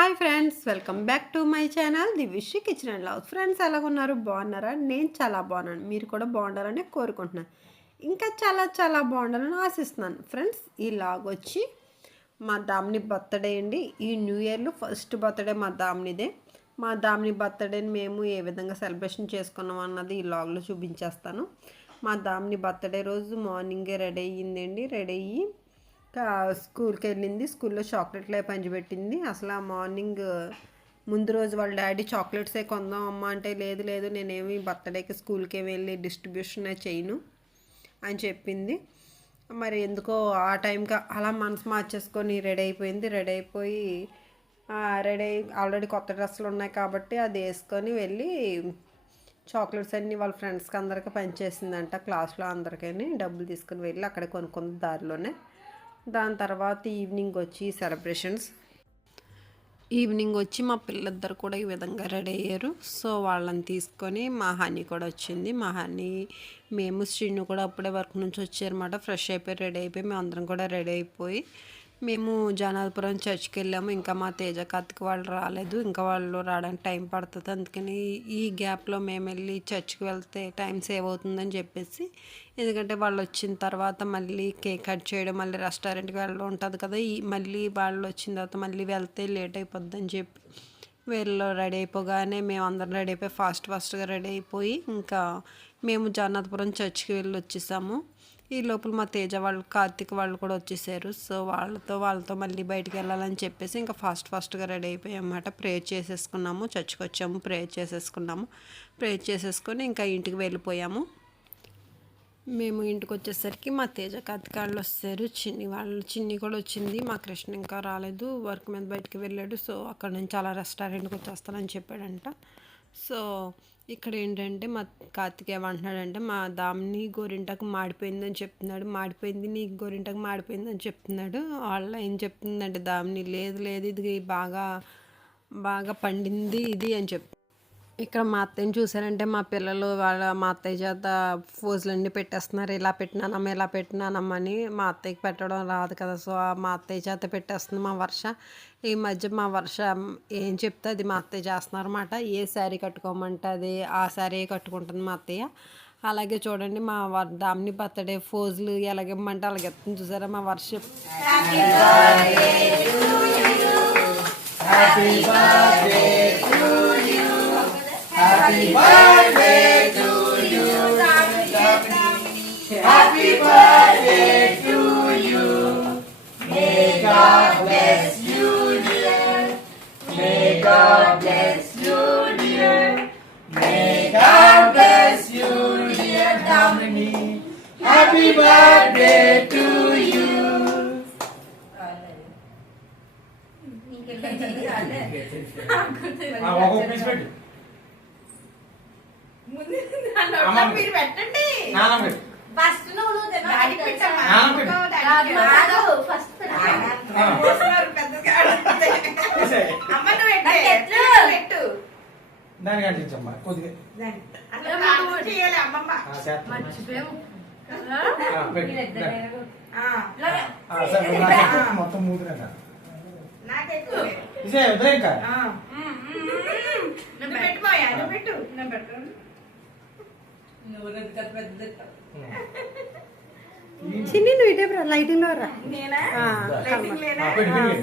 Hi friends, welcome back to my channel Divyashri kitchen and love. Friends ఎలా ఉన్నారు? బాగున్నారా? నేను చాలా బాగున్నాను. మీరు కూడా బాగుండాలని కోరుకుంటున్నాను. ఇంకా చాలా చాలా బాగుండాలని ఆశిస్తున్నాను. ఫ్రెండ్స్, ఈ లాగ్ వచ్చి మా దామిని బర్త్డే అండి. ఈ న్యూ ఇయర్లో ఫస్ట్ బర్త్డే మా దామినిదే. మా దామిని బర్త్డేని మేము ఏ విధంగా సెలబ్రేషన్ చేసుకున్నాం అన్నది ఈ లాగ్లో చూపించేస్తాను. మా దామిని బర్త్డే రోజు మార్నింగే రెడీ అయ్యిందండి. రెడీ అయ్యి స్కూల్కి వెళ్ళింది. స్కూల్లో చాక్లెట్లే పంచిపెట్టింది. అసలు ఆ మార్నింగ్ ముందు రోజు వాళ్ళ డాడీ చాక్లెట్సే కొందాం అమ్మ అంటే, లేదు లేదు నేనేమి బర్త్డేకి స్కూల్కి వెళ్ళి డిస్ట్రిబ్యూషన్ చేయను అని చెప్పింది. మరి ఎందుకో ఆ టైంకి అలా మనసు మార్చేసుకొని రెడీ అయిపోయింది. రెడీ అయిపోయి ఆల్రెడీ కొత్త డ్రెస్సులు ఉన్నాయి కాబట్టి అది వేసుకొని వెళ్ళి చాక్లెట్స్ అన్నీ వాళ్ళ ఫ్రెండ్స్కి అందరికీ పనిచేసిందంట. క్లాస్లో అందరికీ డబ్బులు తీసుకుని వెళ్ళి అక్కడ కొనుక్కుంది దారిలోనే. దాని తర్వాత ఈవినింగ్ వచ్చి సెలబ్రేషన్స్. ఈవినింగ్ వచ్చి మా పిల్లలిద్దరు కూడా ఈ విధంగా రెడీ అయ్యారు. సో వాళ్ళని తీసుకొని మా హనీ కూడా వచ్చింది. మా హనీ, మేము, శ్రీను కూడా అప్పుడే వర్క్ నుంచి వచ్చారన్నమాట. ఫ్రెష్ అయిపోయి రెడీ అయిపోయి మేము అందరం కూడా రెడీ అయిపోయి మేము జనాలపురం చర్చ్కి వెళ్ళాము. ఇంకా మా తేజ కార్తిక్ వాళ్ళు రాలేదు. ఇంకా వాళ్ళు రావడానికి టైం పడుతుంది. అందుకని ఈ గ్యాప్లో మేము వెళ్ళి చర్చ్కి వెళ్తే టైం సేవ్ అవుతుందని చెప్పేసి, ఎందుకంటే వాళ్ళు వచ్చిన తర్వాత మళ్ళీ కేక్ కట్ చేయడం, మళ్ళీ రెస్టారెంట్కి వెళ్ళడం ఉంటుంది కదా. మళ్ళీ వాళ్ళు వచ్చిన తర్వాత మళ్ళీ వెళ్తే లేట్ అయిపోద్ది అని చెప్పి వీళ్ళు రెడీ అయిపోగానే మేము అందరం రెడీ అయిపోయి ఫాస్ట్గా రెడీ అయిపోయి ఇంకా మేము జగన్నాథపురం చర్చ్కి వెళ్ళి వచ్చేసాము. ఈ లోపల మా తేజ వాళ్ళు, కార్తిక్ వాళ్ళు కూడా వచ్చేసారు. సో వాళ్ళతో మళ్ళీ బయటికి వెళ్ళాలని చెప్పేసి ఇంకా ఫాస్ట్గా రెడీ అయిపోయాం అన్నమాట. ప్రేయర్ చేసేసుకున్నాము. చర్చ్కి వచ్చాము, ప్రేయర్ చేసేసుకొని ఇంకా ఇంటికి వెళ్ళిపోయాము. మేము ఇంటికి వచ్చేసరికి మా తేజ కార్తిక్ వాళ్ళు వస్తారు. చిన్ని కూడా వచ్చింది. మా కృష్ణ ఇంకా రాలేదు, వర్క్ మీద బయటికి వెళ్ళాడు. సో అక్కడ నుంచి అలా రెస్టారెంట్కి వచ్చేస్తానని చెప్పాడంట. సో ఇక్కడ ఏంటంటే మా కార్తిక్ ఏమంటున్నాడంటే, మా దామిని గోరింటకు మాడిపోయిందని చెప్తున్నాడు. మాడిపోయింది, నీ గోరింటకు మాడిపోయిందని చెప్తున్నాడు. వాళ్ళ ఏం చెప్తుందంటే దామిని, లేదు ఇది బాగా పండింది ఇది అని చెప్తుంది. ఇక్కడ మా అత్తయ్యని చూసారంటే మా పిల్లలు మా అత్తయ్య చేత ఫోజులన్నీ పెట్టేస్తున్నారు. ఇలా పెట్టినానమ్మా అని. మా అత్తయ్యకి పెట్టడం రాదు కదా. సో మా అత్తయ్య చేత పెట్టేస్తుంది మా వర్ష. ఈ మధ్య మా వర్ష ఏం చెప్తే అది మా అత్తయ్య చేస్తున్నారు అన్నమాట. ఏ శారీ కట్టుకోమంటుంది ఆ శారీ కట్టుకుంటుంది మా అత్తయ్య. అలాగే చూడండి మా దామిని బర్త్డే ఫోజులు ఎలాగేమంటే అలాగే ఎత్తుంది. చూసారా మా వర్ష. Happy birthday to you. Happy birthday to you. May God bless you, dear. May God bless you, dear. May God bless you, dear Damini. Happy birthday to you. మీరు పెట్టండి. ఫస్ట్ పెట్టు దానికి అంటించమ్మా కొద్దిగా మొత్తం మూతున్నా ఇదే ఇంకా పెట్టుకోయా పెట్టు నేను పెట్టు. చిన్ని నువ్వు ఇటే లైటింగ్ లో రా.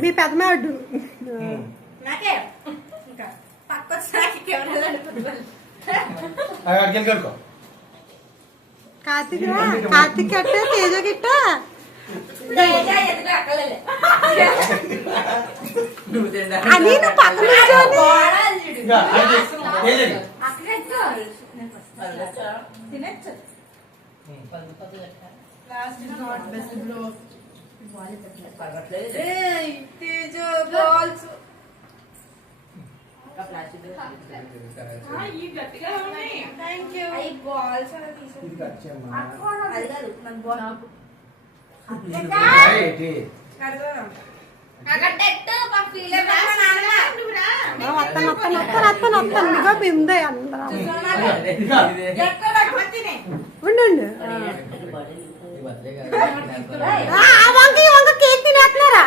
మీ పెద్దమాడు కార్తిక్ అట్ట తేజ గిట్ట అని నువ్వు పక్కన అత్తనిగా బిందే అందరం ఉండు. వంక కేక్ తినేస్తున్నారా?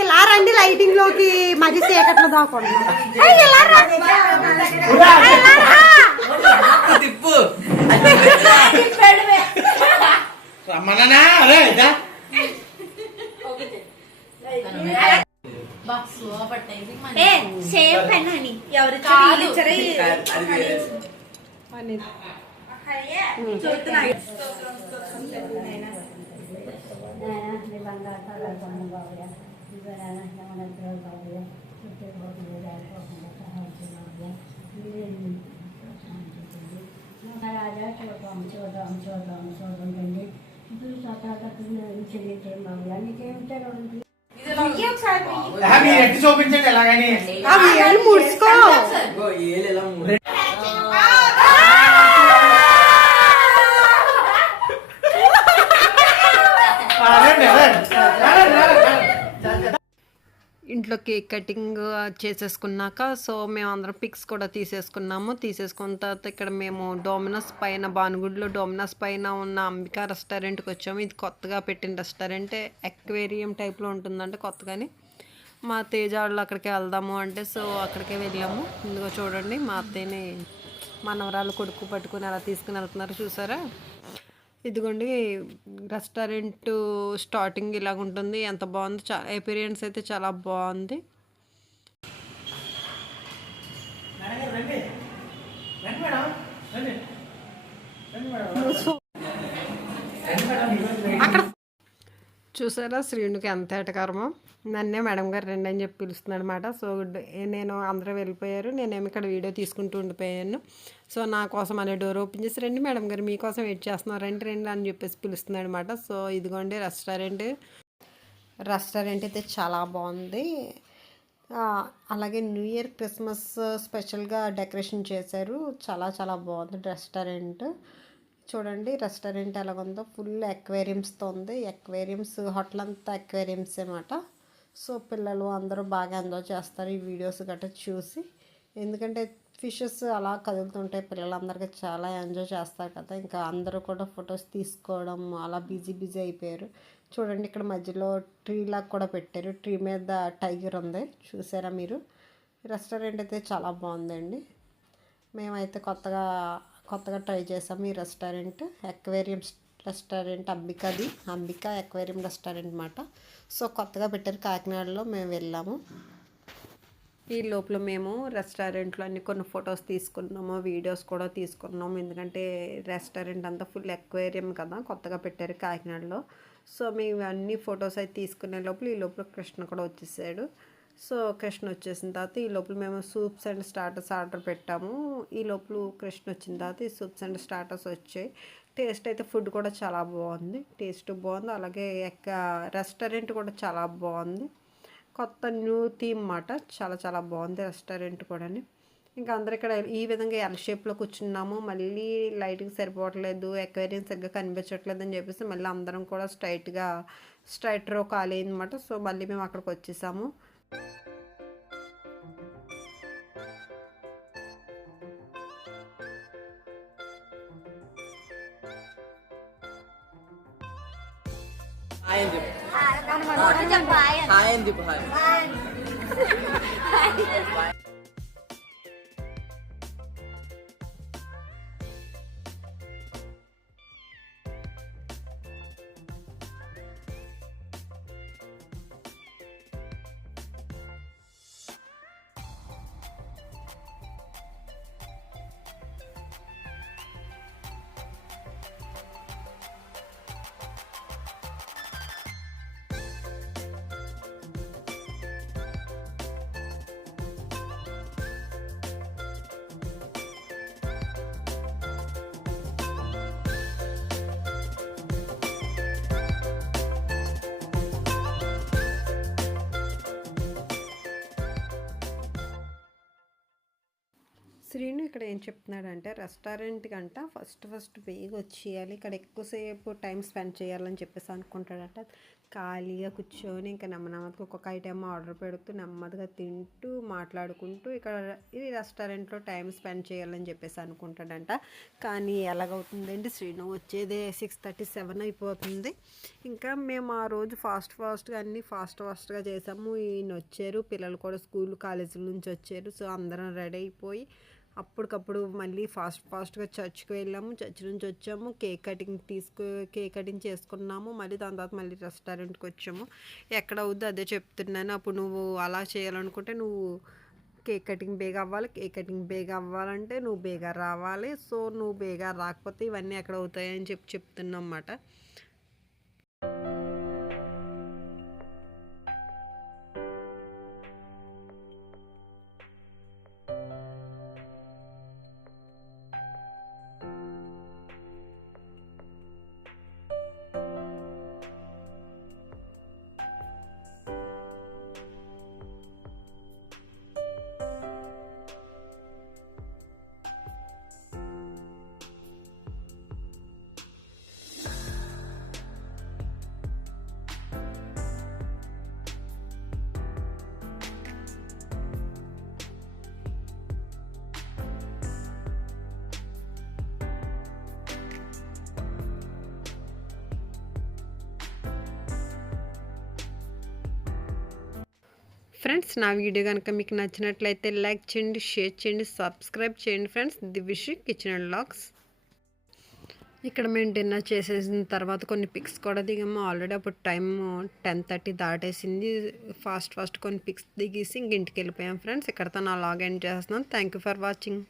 ఇలా రండి లైటింగ్ లోకి మధ్య చీకట్లో దాకుండా తిప్పు రమ్మన్నా అరే సేమ్ పెన్ అని ఎవరు ఎట్టి చూపించండి ఎలాగని ముడుచుకో ఇంట్లో కేక్ కటింగ్ చేసేసుకున్నాక సో మేము అందరం పిక్స్ కూడా తీసేసుకున్న తర్వాత ఇక్కడ మేము డోమినోస్ పైన భానుగుడిలో డోమినోస్ పైన ఉన్న అంబికా రెస్టారెంట్కి వచ్చాము. ఇది కొత్తగా పెట్టిన రెస్టారెంట్, ఎక్వేరియం టైప్లో ఉంటుందంటే కొత్తగాని. మా తేజ వాళ్ళు అక్కడికి వెళ్దాము అంటే సో అక్కడికే వెళ్ళాము. ఇందులో చూడండి మా అత్తయ్యని మనవరాలు కొడుకు పట్టుకుని అలా తీసుకుని వెళ్తున్నారు చూసారా. ఇదిగోండి రెస్టారెంట్ స్టార్టింగ్ ఇలాగ ఉంటుంది. ఎంత బాగుంది, ఎపీరియన్స్ అయితే చాలా బాగుంది. అక్కడ చూసారా శ్రీనుకి ఎంత ఎటకరమో, నన్నే మేడం గారు రండి అని చెప్పి పిలుస్తున్నాడు అనమాట. సో నేను అందరూ వెళ్ళిపోయారు, నేనేమి ఇక్కడ వీడియో తీసుకుంటూ ఉండిపోయాను. సో నా కోసం అనే డోర్ ఓపెన్ చేసి రండి మేడం గారు మీకోసం వెయిట్ చేస్తున్నారు రండి రండి అని చెప్పేసి పిలుస్తున్నాడు అనమాట. సో ఇదిగోండి రెస్టారెంట్ అయితే చాలా బాగుంది. అలాగే న్యూ ఇయర్ క్రిస్మస్ స్పెషల్గా డెకరేషన్ చేశారు. చాలా చాలా బాగుంది రెస్టారెంట్. చూడండి రెస్టారెంట్ ఎలాగుందో, ఫుల్ అక్వేరియంస్తో ఉంది. అక్వేరియంస్ హోటల్ అంతా అక్వేరియంస్ అన్నమాట. సో పిల్లలు అందరూ బాగా ఎంజాయ్ చేస్తారు ఈ వీడియోస్ గట్రా చూసి. ఎందుకంటే ఫిషెస్ అలా కదులుతుంటాయి, పిల్లలందరికీ చాలా ఎంజాయ్ చేస్తారు కదా. ఇంకా అందరూ కూడా ఫొటోస్ తీసుకోవడం అలా బిజీ అయిపోయారు. చూడండి ఇక్కడ మధ్యలో ట్రీ లాగా కూడా పెట్టారు, ట్రీ మీద టైగర్ ఉంది చూసారా మీరు. రెస్టారెంట్ అయితే చాలా బాగుందండి. మేమైతే కొత్తగా ట్రై చేసాము ఈ restaurant. Aquarium restaurant Ambika aquarium restaurant అన్నమాట. సో కొత్తగా పెట్టారు కాకినాడలో, మేము వెళ్ళాము. ఈ లోపల మేము రెస్టారెంట్లో అన్ని కొన్ని ఫొటోస్ తీసుకున్నాము, వీడియోస్ కూడా తీసుకున్నాము. ఎందుకంటే రెస్టారెంట్ అంతా ఫుల్ అక్వేరియం కదా, కొత్తగా పెట్టారు కాకినాడలో. సో మేము అన్ని ఫొటోస్ అయితే తీసుకునే ఈ లోపల కృష్ణ కూడా వచ్చేసాడు. సో కృష్ణ వచ్చేసిన తర్వాత ఈ లోపల మేము సూప్స్ అండ్ స్టార్టర్స్ ఆర్డర్ పెట్టాము. ఈ లోపల కృష్ణ వచ్చిన తర్వాత ఈ సూప్స్ అండ్ స్టార్టర్స్ వచ్చాయి. టేస్ట్ అయితే ఫుడ్ కూడా చాలా బాగుంది, టేస్ట్ బాగుంది. అలాగే రెస్టారెంట్ కూడా చాలా బాగుంది, కొత్త న్యూ థీమ్ అన్నమాట. చాలా చాలా బాగుంది రెస్టారెంట్ కూడా. ఇంకా అందరు ఇక్కడ ఈ విధంగా ఎల్ షేప్లో కూర్చున్నాము. మళ్ళీ లైట్కి సరిపోవట్లేదు, ఎక్వేరియం సరిగ్గా కనిపించట్లేదు అని చెప్పేసి మళ్ళీ అందరం కూడా స్ట్రైట్ రో ఖాళీ అయిందన్నమాట. సో మళ్ళీ మేము అక్కడికి వచ్చేసాము. శ్రీను ఇక్కడ ఏం చెప్తున్నాడంటే రెస్టారెంట్ కంట ఫస్ట్ వేగి వచ్చేయాలి, ఇక్కడ ఎక్కువసేపు టైం స్పెండ్ చేయాలని చెప్పేసి అనుకుంటాడట. ఖాళీగా కూర్చొని ఇంకా నెమ్మదిగా ఒక్కొక్క ఐటెం ఆర్డర్ పెడుతూ నెమ్మదిగా తింటూ మాట్లాడుకుంటూ ఇక్కడ ఈ రెస్టారెంట్లో టైం స్పెండ్ చేయాలని చెప్పేసి అనుకుంటాడంట. కానీ ఎలాగవుతుందండి, శ్రీను వచ్చేదే 6:37 అయిపోతుంది. ఇంకా మేము ఆ రోజు ఫాస్ట్గా అన్నీ ఫాస్ట్గా చేసాము. ఈయన వచ్చారు, పిల్లలు కూడా స్కూల్ కాలేజీల నుంచి వచ్చారు. సో అందరం రెడీ అయిపోయి అప్పటికప్పుడు మళ్ళీ ఫాస్ట్గా చర్చ్కి వెళ్ళాము. చర్చ్ నుంచి వచ్చాము, కేక్ కటింగ్ చేసుకున్నాము. మళ్ళీ దాని తర్వాత మళ్ళీ రెస్టారెంట్కి వచ్చాము. ఎక్కడ అవుద్దో అదే చెప్తున్నాను. అప్పుడు నువ్వు అలా చేయాలనుకుంటే నువ్వు కేక్ కటింగ్ బేగా అవ్వాలంటే నువ్వు బేగా రావాలి. సో నువ్వు బేగా రాకపోతే ఇవన్నీ ఎక్కడ అవుతాయని చెప్తున్నా అన్నమాట. ఫ్రెండ్స్, నా వీడియో కనుక మీకు నచ్చినట్లయితే లైక్ చేయండి, షేర్ చేయండి, సబ్స్క్రైబ్ చేయండి. Friends, Divyashri kitchen and vlogs. ఇక్కడ మేము డిన్నర్ చేసేసిన తర్వాత కొన్ని పిక్స్ కూడా దిగాము. ఆల్రెడీ అప్పుడు టైం 10:30 దాటేసింది. ఫాస్ట్ కొన్ని పిక్స్ దిగేసి ఇంక ఇంటికి వెళ్ళిపోయాం. ఫ్రెండ్స్, ఇక్కడతో నా వ్లాగ్ ఎండ్ చేస్తున్నాను. Thank you for watching.